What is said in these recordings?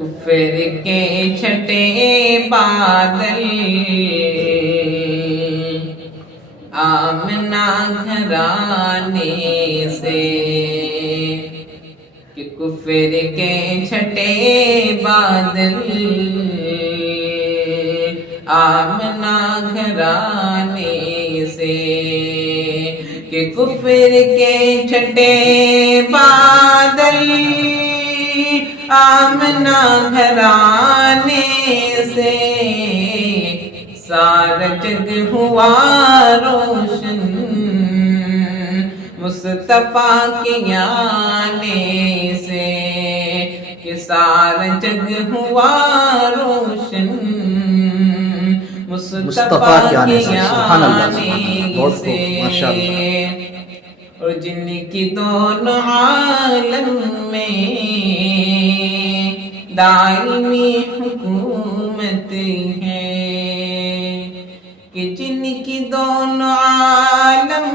کفر کے چھٹے بادل آمنا گھرانے سے، کہ کفر کے چھٹے بادل آمنا گھرانے سے، کہ کفر کے چھٹے بادل آمنا گھرانے سے، سارا جگ ہوا روشن مصطفیٰ کے آنے سے، کہ سارا جگ ہوا روشن مصطفیٰ کے آنے سے، اور جن کی دونوں عالم میں دائمی حکومت ہے، کہ جن کی دونوں عالم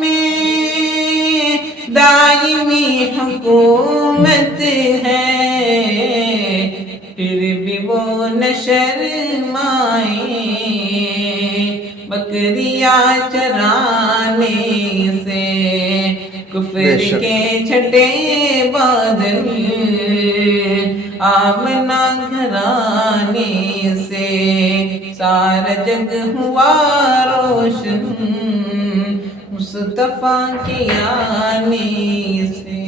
میں دائمی حکومت ہے، پھر بھی وہ نہ شرمائے بکریاں چرانے سے، کفر کے چھٹے بادل آمنا گھرانے سے، سارا جگ ہوا روشن مصطفیٰ کے آنے سے۔